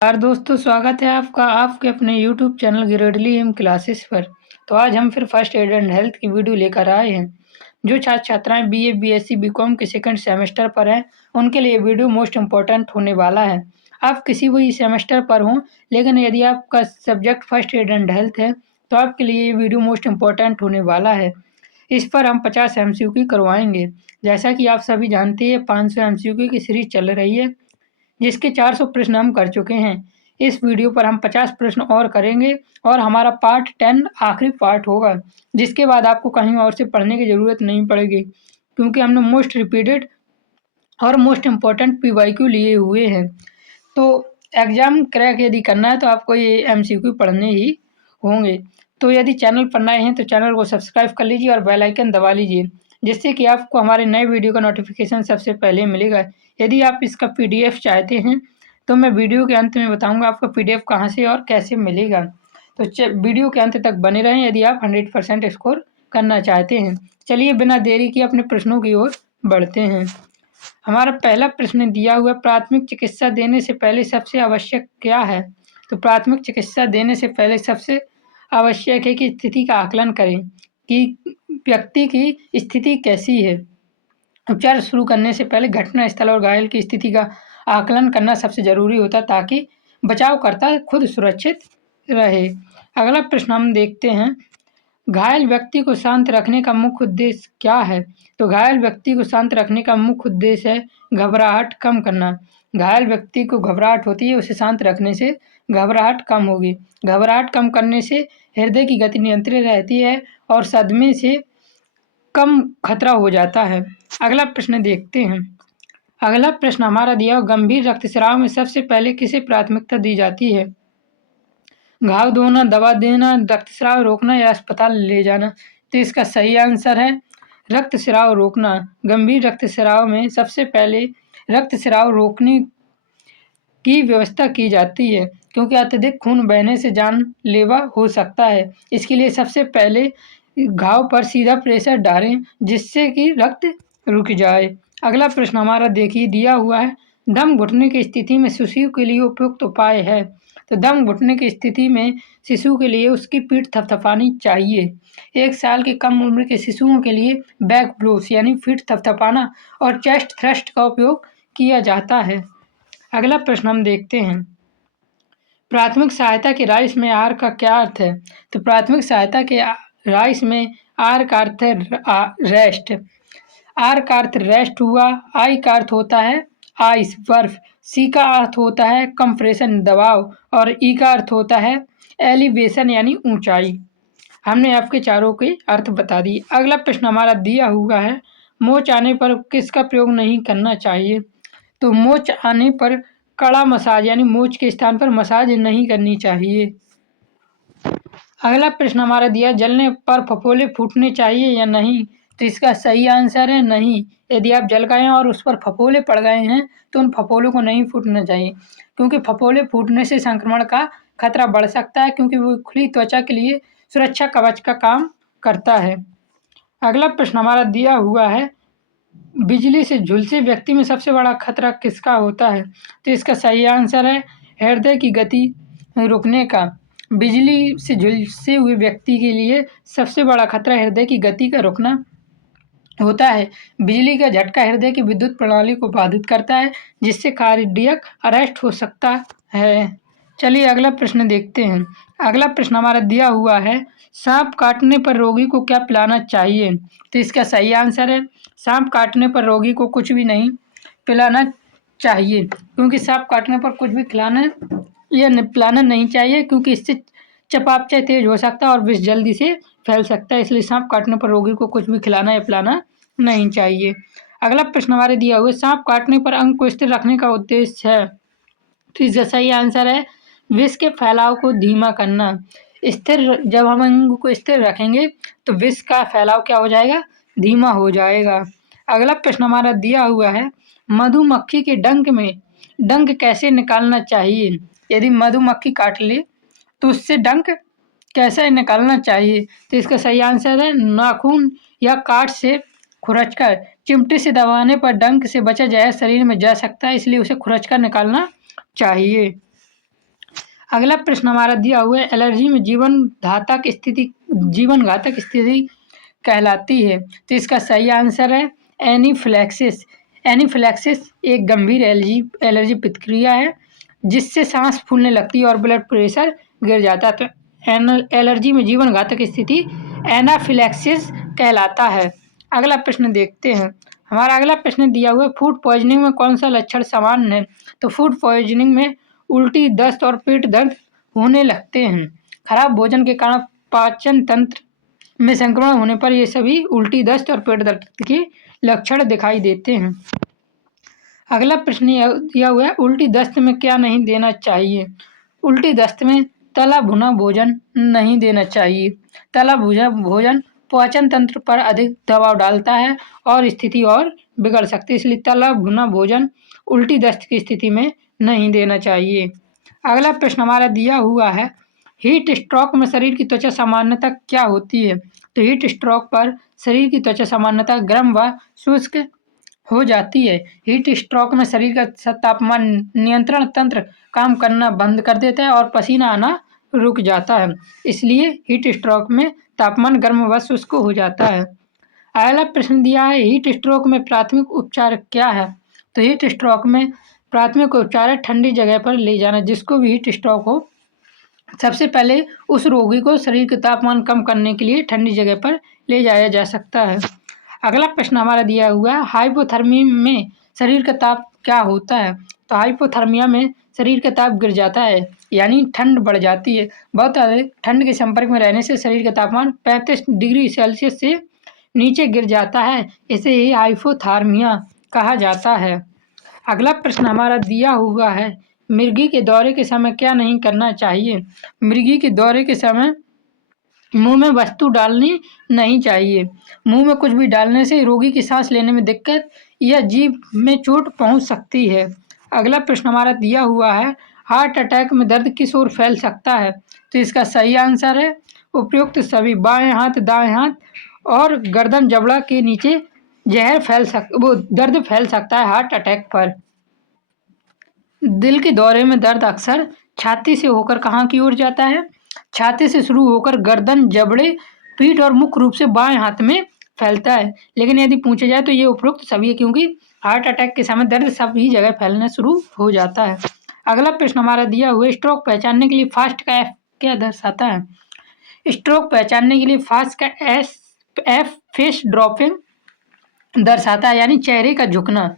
यार दोस्तों, स्वागत है आपका आपके अपने यूट्यूब चैनल ग्रेडली एम क्लासेस पर। तो आज हम फिर फर्स्ट एड एंड हेल्थ की वीडियो लेकर आए हैं। जो छात्र छात्राएं बीए बीएससी बीकॉम के सेकंड सेमेस्टर पर हैं, उनके लिए वीडियो मोस्ट इम्पोर्टेंट होने वाला है। आप किसी भी सेमेस्टर पर हों, लेकिन यदि आपका subject first aid and health है तो आपके लिए ये वीडियो मोस्ट इम्पोर्टेंट होने वाला है। इस पर हम 50 MCQ करवाएंगे। जैसा कि आप सभी जानते हैं, 500 MCQ की सीरीज चल रही है, जिसके 400 प्रश्न हम कर चुके हैं। इस वीडियो पर हम 50 प्रश्न और करेंगे और हमारा पार्ट 10 आखिरी पार्ट होगा, जिसके बाद आपको कहीं और से पढ़ने की ज़रूरत नहीं पड़ेगी, क्योंकि हमने मोस्ट रिपीटेड और मोस्ट इम्पोर्टेंट PYQ लिए हुए हैं। तो एग्ज़ाम क्रैक यदि करना है तो आपको ये MCQ पढ़ने ही होंगे। तो यदि चैनल पर नए हैं तो चैनल को सब्सक्राइब कर लीजिए और बेल आइकन दबा लीजिए, जिससे कि आपको हमारे नए वीडियो का नोटिफिकेशन सबसे पहले मिलेगा। यदि आप इसका PDF चाहते हैं तो मैं वीडियो के अंत में बताऊंगा आपको PDF कहाँ से और कैसे मिलेगा। तो वीडियो के अंत तक बने रहें यदि आप 100% स्कोर करना चाहते हैं। चलिए बिना देरी किए अपने प्रश्नों की ओर बढ़ते हैं। हमारा पहला प्रश्न दिया हुआ, प्राथमिक चिकित्सा देने से पहले सबसे आवश्यक क्या है? तो प्राथमिक चिकित्सा देने से पहले सबसे आवश्यक है कि स्थिति का आकलन करें कि व्यक्ति की स्थिति कैसी है। उपचार शुरू करने से पहले घटना स्थल और घायल की स्थिति का आकलन करना सबसे ज़रूरी होता है, ताकि बचावकर्ता खुद सुरक्षित रहे। अगला प्रश्न हम देखते हैं, घायल व्यक्ति को शांत रखने का मुख्य उद्देश्य क्या है? तो घायल व्यक्ति को शांत रखने का मुख्य उद्देश्य है घबराहट कम करना। घायल व्यक्ति को घबराहट होती है, उसे शांत रखने से घबराहट कम होगी। घबराहट कम करने से हृदय की गति नियंत्रित रहती है और सदमे से कम खतरा हो जाता है। अगला प्रश्न देखते हैं। अगला प्रश्न हमारा दिया, गंभीर रक्तस्राव में सबसे पहले किसे प्राथमिकता दी जाती है? घाव धोना, दवा देना, रक्तस्राव रोकना या अस्पताल ले जाना? तो इसका सही आंसर है रक्तस्राव रोकना। गंभीर रक्तस्राव में सबसे पहले रक्तस्राव रोकने की व्यवस्था की जाती है, क्योंकि अत्यधिक खून बहने से जानलेवा हो सकता है। इसके लिए सबसे पहले घाव पर सीधा प्रेशर डालें, जिससे कि रक्त रुक जाए। अगला प्रश्न हमारा देखिए, दिया हुआ है, दम घुटने की स्थिति में शिशु के लिए उपयुक्त उपाय है। तो दम घुटने की स्थिति में शिशु के लिए उसकी पीठ थपथपानी चाहिए। 1 साल की कम उम्र के शिशुओं के लिए बैक ब्लोस यानी पीठ थपथपाना और चेस्ट थ्रस्ट का उपयोग किया जाता है। अगला प्रश्न हम देखते हैं, प्राथमिक सहायता के राइस में आर का क्या अर्थ है? तो प्राथमिक सहायता के राइस में आर का अर्थ है रेस्ट। आर का अर्थ रेस्ट हुआ, आई का अर्थ होता है आइस बर्फ, सी का अर्थ होता है कंप्रेशन दबाव और ई का अर्थ होता है एलिवेशन यानी ऊंचाई। हमने आपके चारों के अर्थ बता दिए। अगला प्रश्न हमारा दिया हुआ है, मोच आने पर किसका प्रयोग नहीं करना चाहिए? तो मोच आने पर कड़ा मसाज यानी मोच के स्थान पर मसाज नहीं करनी चाहिए। अगला प्रश्न हमारा दिया, जलने पर फफोले फूटने चाहिए या नहीं? तो इसका सही आंसर है नहीं। यदि आप जल गए हैं और उस पर फफोले पड़ गए हैं तो उन फफोलों को नहीं फूटना चाहिए, क्योंकि फफोले फूटने से संक्रमण का खतरा बढ़ सकता है, क्योंकि वो खुली त्वचा के लिए सुरक्षा कवच का काम करता है। अगला प्रश्न हमारा दिया हुआ है, बिजली से झुलसे व्यक्ति में सबसे बड़ा खतरा किसका होता है? तो इसका सही आंसर है हृदय की गति रुकने का। बिजली से झुलसे हुए व्यक्ति के लिए सबसे बड़ा खतरा हृदय की गति का रुकना होता है। बिजली का झटका हृदय की विद्युत प्रणाली को बाधित करता है, जिससे कार्डियक अरेस्ट हो सकता है। चलिए अगला प्रश्न देखते हैं। अगला प्रश्न हमारा दिया हुआ है, सांप काटने पर रोगी को क्या पिलाना चाहिए? तो इसका सही आंसर है सांप काटने पर रोगी को कुछ भी नहीं पिलाना चाहिए, क्योंकि सांप काटने पर कुछ भी खिलाना या पिलाना नहीं चाहिए, क्योंकि इससे चयापचय तेज हो सकता है और विष जल्दी से फैल सकता है। इसलिए सांप काटने पर रोगी को कुछ भी खिलाना या पिलाना नहीं चाहिए। अगला प्रश्न हमारे दिया हुआ है, सांप काटने पर अंग को स्थिर रखने का उद्देश्य है। तो इसका सही आंसर है विष के फैलाव को धीमा करना। स्थिर जब हम अंग को स्थिर रखेंगे तो विष का फैलाव क्या हो जाएगा? धीमा हो जाएगा। अगला प्रश्न हमारा दिया हुआ है, मधुमक्खी के डंक में डंक कैसे निकालना चाहिए? यदि मधुमक्खी काट ले तो उससे डंक कैसे निकालना चाहिए? तो इसका सही आंसर है नाखून या काट से खुरचकर। चिमटे से दबाने पर डंक से बचा जहर शरीर में जा सकता है, इसलिए उसे खुरचकर निकालना चाहिए। अगला प्रश्न हमारा दिया हुआ है, एलर्जी में जीवन घातक स्थिति कहलाती है। तो इसका सही आंसर है एनीफिलैक्सिस। एनीफिलैक्सिस एक गंभीर एलर्जी प्रतिक्रिया है जिससे सांस फूलने लगती है और ब्लड प्रेशर गिर जाता है। तो एलर्जी में जीवन घातक स्थिति एनाफिलैक्सिस कहलाता है। अगला प्रश्न देखते हैं। हमारा अगला प्रश्न दिया हुआ है, फूड पॉइजनिंग में कौन सा लक्षण सामान्य है? तो फूड पॉइजनिंग में उल्टी, दस्त और पेट दर्द होने लगते हैं। खराब भोजन के कारण पाचन तंत्र में संक्रमण होने पर ये सभी उल्टी, दस्त और पेट दर्द के लक्षण दिखाई देते हैं। अगला प्रश्न दिया हुआ है, उल्टी दस्त में क्या नहीं देना चाहिए? उल्टी दस्त में तला भुना भोजन नहीं देना चाहिए। तला भुना भोजन पाचन तंत्र पर अधिक दबाव डालता है और स्थिति और बिगड़ सकती है, इसलिए तला भुना भोजन उल्टी दस्त की स्थिति में नहीं देना चाहिए। अगला प्रश्न हमारा दिया हुआ है, हीट स्ट्रोक में शरीर की त्वचा सामान्यतः क्या होती है? तो हीट स्ट्रोक पर शरीर की त्वचा सामान्यतः गर्म व शुष्क हो जाती है। हीट स्ट्रोक में शरीर का तापमान नियंत्रण तंत्र काम करना बंद कर देता है और पसीना आना रुक जाता है, इसलिए हीट स्ट्रोक में तापमान गर्म व शुष्क हो जाता है। अगला प्रश्न दिया है, हीट स्ट्रोक में प्राथमिक उपचार क्या है? तो हीट स्ट्रोक में प्राथमिक उपचार है ठंडी जगह पर ले जाना। जिसको भी हीट स्ट्रोक हो, सबसे पहले उस रोगी को शरीर का तापमान कम करने के लिए ठंडी जगह पर ले जाया जा सकता है। अगला प्रश्न हमारा दिया हुआ है, हाइपोथर्मिया में शरीर का ताप क्या होता है? तो हाइपोथर्मिया में शरीर का ताप गिर जाता है, यानी ठंड बढ़ जाती है। बहुत अधिक ठंड के संपर्क में रहने से शरीर का तापमान 35 डिग्री सेल्सियस से नीचे गिर जाता है, इसे ही हाइपोथर्मिया कहा जाता है। अगला प्रश्न हमारा दिया हुआ है, मिर्गी के दौरे के समय क्या नहीं करना चाहिए? मिर्गी के दौरे के समय मुंह में वस्तु डालनी नहीं चाहिए। मुंह में कुछ भी डालने से रोगी की सांस लेने में दिक्कत या जीभ में चोट पहुंच सकती है। अगला प्रश्न हमारा दिया हुआ है, हार्ट अटैक में दर्द किस ओर फैल सकता है? तो इसका सही आंसर है उपयुक्त सभी, बाएं हाथ, दाएं हाथ और गर्दन जबड़ा के नीचे दर्द फैल सकता है हार्ट अटैक पर। दिल के दौरे में दर्द अक्सर छाती से होकर कहाँ की ओर जाता है? छाती से शुरू होकर गर्दन, जबड़े, पीठ और मुख्य रूप से बाएं हाथ में फैलता है। लेकिन यदि पूछा जाए तो ये उपरोक्त सभी है, क्योंकि हार्ट अटैक के समय दर्द सभी जगह फैलना शुरू हो जाता है। अगला प्रश्न हमारा दिया हुआ, स्ट्रोक पहचानने के लिए फास्ट का एफ क्या दर्शाता है? स्ट्रोक पहचानने के लिए फास्ट का एफ फेस ड्रॉपिंग दर्शाता है, यानी चेहरे का झुकना।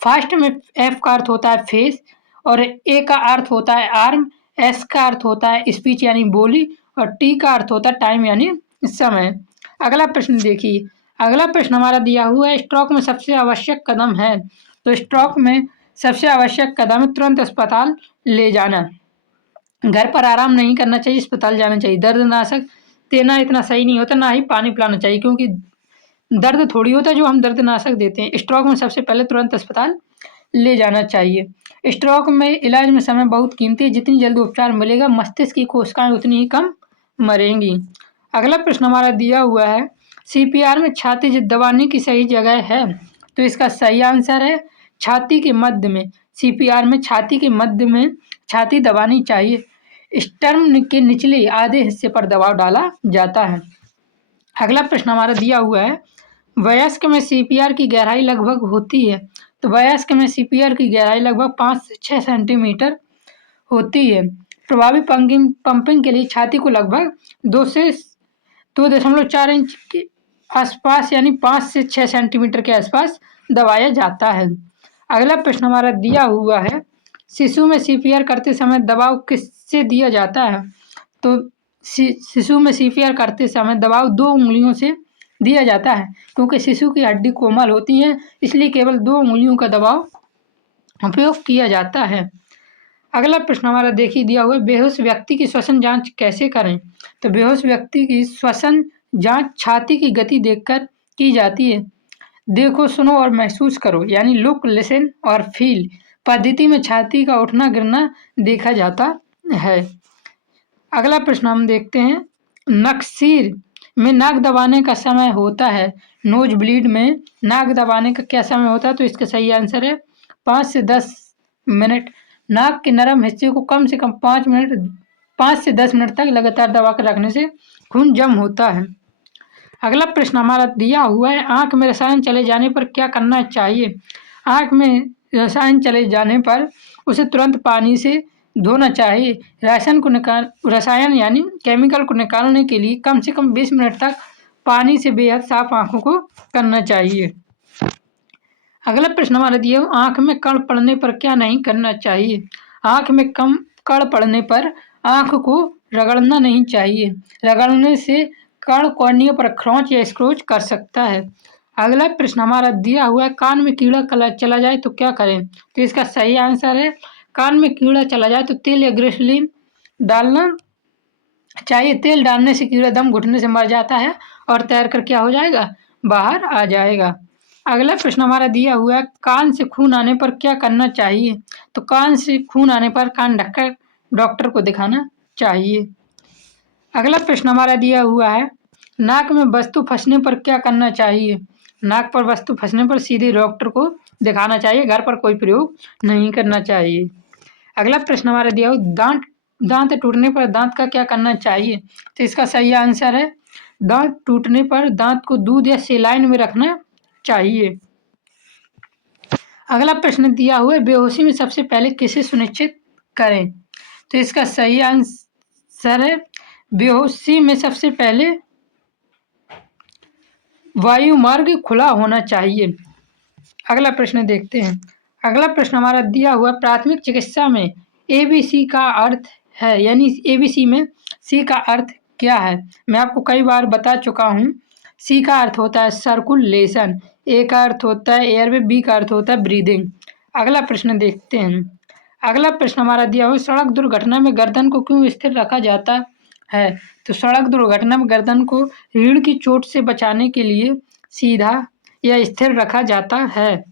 फास्ट में एफ का अर्थ होता है फेस और ए का अर्थ होता है आर्म, एस का अर्थ होता है स्पीच यानी बोली और टी का अर्थ होता है टाइम यानी समय। अगला प्रश्न देखिए। अगला प्रश्न हमारा दिया हुआ है, स्ट्रोक में सबसे आवश्यक कदम है? तो स्ट्रोक में सबसे आवश्यक कदम है तुरंत अस्पताल ले जाना। घर पर आराम नहीं करना चाहिए, अस्पताल जाना चाहिए। दर्दनाशक देना इतना सही नहीं होता, ना ही पानी पिलाना चाहिए, क्योंकि दर्द थोड़ी होता है जो हम दर्दनाशक देते हैं। स्ट्रोक में सबसे पहले तुरंत अस्पताल ले जाना चाहिए। स्ट्रोक में इलाज में समय बहुत कीमती है, जितनी जल्दी उपचार मिलेगा मस्तिष्क की कोशिकाएं उतनी ही कम मरेंगी। अगला प्रश्न हमारा दिया हुआ है, सीपीआर में छाती दबाने की सही जगह है? तो इसका सही आंसर है छाती के मध्य में। सीपीआर में छाती के मध्य में छाती दबानी चाहिए। स्टर्म के निचले आधे हिस्से पर दबाव डाला जाता है। अगला प्रश्न हमारा दिया हुआ है, वयस्क में सीपीआर की गहराई लगभग होती है? तो वयस्क में सीपीआर की गहराई लगभग 5 से 6 सेंटीमीटर होती है। प्रभावी पंपिंग के लिए छाती को लगभग 2 से 2.4 इंच के आसपास यानी 5 से 6 सेंटीमीटर के आसपास दबाया जाता है। अगला प्रश्न हमारा दिया हुआ है, शिशु में सीपीआर करते समय दबाव किससे दिया जाता है? तो शिशु में सीपीआर करते समय दबाव 2 उंगलियों से दिया जाता है, क्योंकि शिशु की हड्डी कोमल होती है, इसलिए केवल 2 उंगलियों का दबाव उपयोग किया जाता है। अगला प्रश्न हमारा देखिए दिया हुआ है, बेहोश व्यक्ति की श्वसन जांच कैसे करें? तो बेहोश व्यक्ति की श्वसन जांच छाती की गति देखकर की जाती है। देखो, सुनो और महसूस करो, यानी लुक, लिसन और फील पद्धति में छाती का उठना गिरना देखा जाता है। अगला प्रश्न हम देखते हैं, नक्सीर में नाक दबाने का समय होता है? नोज ब्लीड में नाक दबाने का क्या समय होता है? तो इसका सही आंसर है 5 से 10 मिनट। नाक के नरम हिस्से को कम से कम 5 से 10 मिनट तक लगातार दबाकर रखने से खून जम होता है। अगला प्रश्न हमारा दिया हुआ है, आँख में रसायन चले जाने पर क्या करना चाहिए? आँख में रसायन चले जाने पर उसे तुरंत पानी से धोना चाहिए। रसायन यानी केमिकल को निकालने के लिए कम से कम 20 मिनट तक पानी से बेहद साफ आँखों को करना चाहिए। अगला प्रश्न हमारा दिया, आँख में कण पड़ने पर क्या नहीं करना चाहिए? आँख में कम कण पड़ने पर आँख को रगड़ना नहीं चाहिए। रगड़ने से कण कॉर्निया पर खरोंच या स्क्रोच कर सकता है। अगला प्रश्न हमारा दिया हुआ है, कान में कीड़ा चला जाए तो क्या करें? तो इसका सही आंसर है, कान में कीड़ा चला जाए तो तेल या ग्लिसरीन डालना चाहिए। तेल डालने से कीड़ा दम घुटने से मर जाता है और तैर कर क्या हो जाएगा? बाहर आ जाएगा। अगला प्रश्न हमारा दिया हुआ है, कान से खून आने पर क्या करना चाहिए? तो कान से खून आने पर कान ढककर डॉक्टर को दिखाना चाहिए। अगला प्रश्न हमारा दिया हुआ है, नाक में वस्तु फंसने पर क्या करना चाहिए? नाक पर वस्तु फंसने पर सीधे डॉक्टर को दिखाना चाहिए, घर पर कोई प्रयोग नहीं करना चाहिए। अगला प्रश्न हमारा दिया हुआ, दांत टूटने पर दांत का क्या करना चाहिए? तो इसका सही आंसर है, दांत टूटने पर दांत को दूध या सेलाइन में रखना चाहिए। अगला प्रश्न दिया हुआ है, बेहोशी में सबसे पहले किसे सुनिश्चित करें? तो इसका सही आंसर है, बेहोशी में सबसे पहले वायु मार्ग खुला होना चाहिए। अगला प्रश्न देखते हैं। अगला प्रश्न हमारा दिया हुआ, प्राथमिक चिकित्सा में ABC का अर्थ है, यानी ABC में C का अर्थ क्या है? मैं आपको कई बार बता चुका हूँ। C का अर्थ होता है सर्कुलेशन, A का अर्थ होता है एयरवे, B का अर्थ होता है ब्रीदिंग। अगला प्रश्न देखते हैं। अगला प्रश्न हमारा दिया हुआ, सड़क दुर्घटना में गर्दन को क्यों स्थिर रखा जाता है? तो सड़क दुर्घटना में गर्दन को रीढ़ की चोट से बचाने के लिए सीधा या स्थिर रखा जाता है।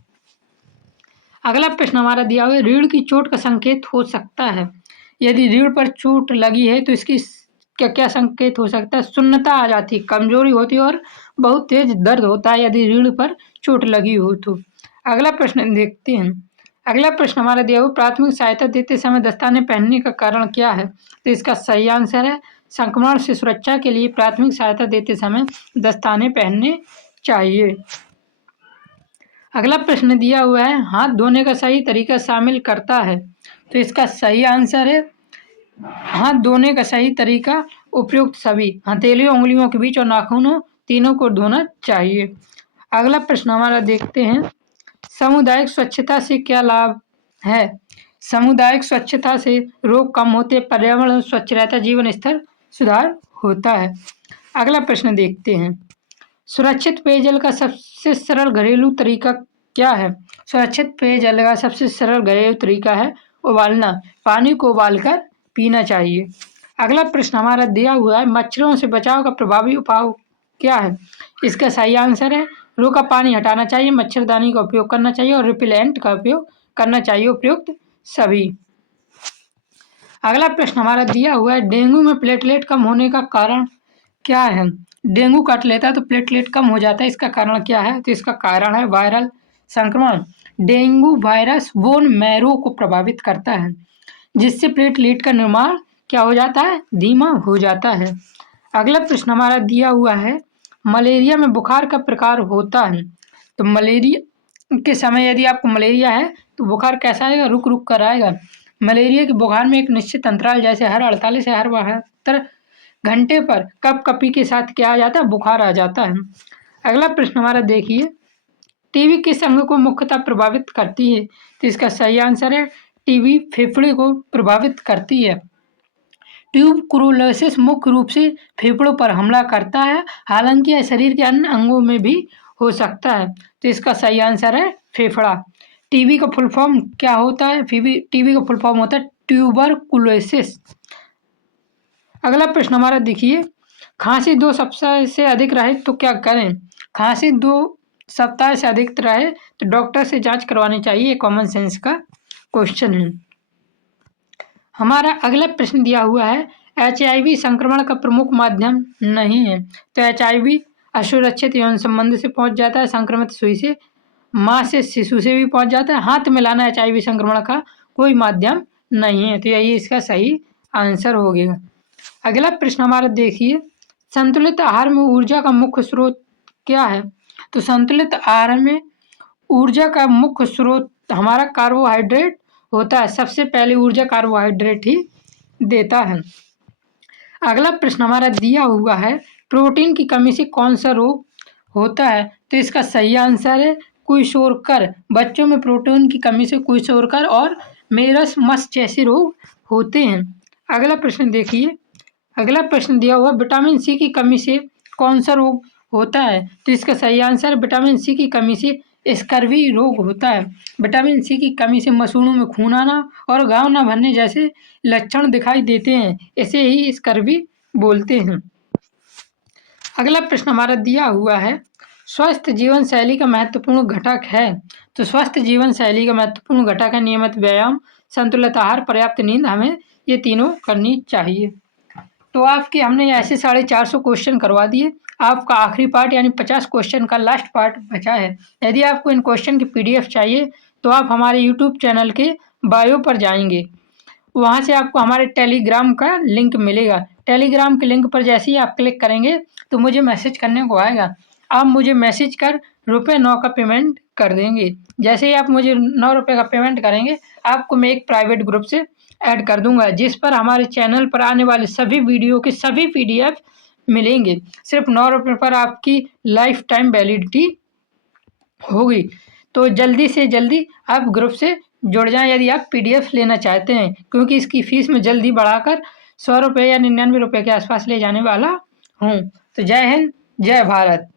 अगला प्रश्न हमारा दिया हुआ है, रीढ़ की चोट का संकेत हो सकता है। यदि रीढ़ पर चोट लगी है तो इसकी क्या क्या संकेत हो सकता है? सुन्नता आ जाती है, कमजोरी होती है और बहुत तेज दर्द होता है यदि रीढ़ पर चोट लगी हो तो। अगला प्रश्न देखते हैं। अगला प्रश्न हमारा दिया हुआ, प्राथमिक सहायता देते समय दस्ताने पहनने का कारण क्या है? तो इसका सही आंसर है, संक्रमण से सुरक्षा के लिए प्राथमिक सहायता देते समय दस्ताने पहनने चाहिए। अगला प्रश्न दिया हुआ है, हाथ धोने का सही तरीका शामिल करता है। तो इसका सही आंसर है, हाथ धोने का सही तरीका उपयुक्त सभी हथेलियों, उंगलियों के बीच और नाखूनों तीनों को धोना चाहिए। अगला प्रश्न हमारा देखते हैं, सामुदायिक स्वच्छता से क्या लाभ है? सामुदायिक स्वच्छता से रोग कम होते, पर्यावरण स्वच्छ रहता, जीवन स्तर सुधार होता है। अगला प्रश्न देखते हैं, सुरक्षित पेयजल का सबसे सरल घरेलू तरीका क्या है? सुरक्षित पेयजल का सबसे सरल घरेलू तरीका है उबालना, पानी को उबालकर पीना चाहिए। अगला प्रश्न हमारा दिया हुआ है, मच्छरों से बचाव का प्रभावी उपाय क्या है? इसका सही आंसर है, रूह का पानी हटाना चाहिए, मच्छरदानी का उपयोग करना चाहिए और रिपेलेंट का उपयोग करना चाहिए, उपयुक्त सभी। अगला प्रश्न हमारा दिया हुआ है, डेंगू में प्लेटलेट कम होने का कारण क्या है? डेंगू काट लेता है तो प्लेटलेट कम हो जाता है, इसका कारण क्या है? तो इसका कारण है वायरल संक्रमण। डेंगू वायरस बोन मैरो को प्रभावित करता है, जिससे प्लेटलेट का निर्माण क्या हो जाता है? धीमा हो जाता है। अगला प्रश्न हमारा दिया हुआ है, मलेरिया में बुखार का प्रकार होता है। तो मलेरिया के समय यदि आपको मलेरिया है तो बुखार कैसा आएगा? रुक रुक कर आएगा। मलेरिया के बुखार में एक निश्चित अंतराल, जैसे हर 48 से हर 72 घंटे पर कपकपी के साथ क्या आ जाता है? बुखार आ जाता है। अगला प्रश्न हमारा देखिए, टीबी किस अंग को मुख्यतः प्रभावित करती है? तो इसका सही आंसर है, टीबी फेफड़े को प्रभावित करती है। ट्यूबरकुलोसिस मुख्य रूप से फेफड़ों पर हमला करता है, हालांकि यह शरीर के अन्य अंगों में भी हो सकता है। तो इसका सही आंसर है फेफड़ा। टीबी का फुल फॉर्म क्या होता है? टीबी का फुल फॉर्म होता है ट्यूबरकुलोसिस। अगला प्रश्न हमारा देखिए, खांसी 2 सप्ताह से अधिक रहे तो क्या करें? खांसी 2 सप्ताह से अधिक रहे तो डॉक्टर से जांच करवानी चाहिए, कॉमन सेंस का क्वेश्चन है। हमारा अगला प्रश्न दिया हुआ है, HIV संक्रमण का प्रमुख माध्यम नहीं है। तो HIV असुरक्षित यौन संबंध से पहुंच जाता है, संक्रमित सुई से, मां से शिशु से भी पहुंच जाता है। हाथ मिलाना HIV संक्रमण का कोई माध्यम नहीं है। तो यही इसका सही आंसर हो गया। अगला प्रश्न हमारा देखिए, संतुलित आहार में ऊर्जा का मुख्य स्रोत क्या है? तो संतुलित आहार में ऊर्जा का मुख्य स्रोत हमारा कार्बोहाइड्रेट होता है। सबसे पहले ऊर्जा कार्बोहाइड्रेट ही देता है। अगला प्रश्न हमारा दिया हुआ है, प्रोटीन की कमी से कौन सा रोग होता है? तो इसका सही आंसर है क्विशोरकर। बच्चों में प्रोटीन की कमी से क्विशोरकर और मेरस मस जैसे रोग होते हैं। अगला प्रश्न देखिए, अगला प्रश्न दिया हुआ, विटामिन सी की कमी से कौन सा रोग होता है? तो इसका सही आंसर विटामिन सी की कमी से स्कर्वी रोग होता है। विटामिन सी की कमी से मसूड़ों में खून आना और घाव न भरने जैसे लक्षण दिखाई देते हैं। इसे ही स्कर्वी बोलते हैं। अगला प्रश्न हमारा दिया हुआ है, स्वस्थ जीवन शैली का महत्वपूर्ण घटक है? तो स्वस्थ जीवन शैली का महत्वपूर्ण घटक है नियमित व्यायाम, संतुलित आहार, पर्याप्त नींद। हमें ये तीनों करनी चाहिए। तो आपके हमने ऐसे 450 क्वेश्चन करवा दिए। आपका आखिरी पार्ट यानी 50 क्वेश्चन का लास्ट पार्ट बचा है। यदि आपको इन क्वेश्चन की PDF चाहिए तो आप हमारे YouTube चैनल के बायो पर जाएंगे, वहाँ से आपको हमारे टेलीग्राम का लिंक मिलेगा। टेलीग्राम के लिंक पर जैसे ही आप क्लिक करेंगे तो मुझे मैसेज करने को आएगा। आप मुझे मैसेज कर ₹9 का पेमेंट कर देंगे। जैसे ही आप मुझे ₹9 का पेमेंट करेंगे, आपको मैं एक प्राइवेट ग्रुप से ऐड कर दूंगा, जिस पर हमारे चैनल पर आने वाले सभी वीडियो के सभी PDF मिलेंगे। सिर्फ ₹9 पर आपकी लाइफ टाइम वैलिडिटी होगी। तो जल्दी से जल्दी आप ग्रुप से जुड़ जाएं यदि आप PDF लेना चाहते हैं, क्योंकि इसकी फ़ीस में जल्दी बढ़ाकर ₹100 या ₹99 के आसपास ले जाने वाला हूँ। तो जय हिंद, जय भारत।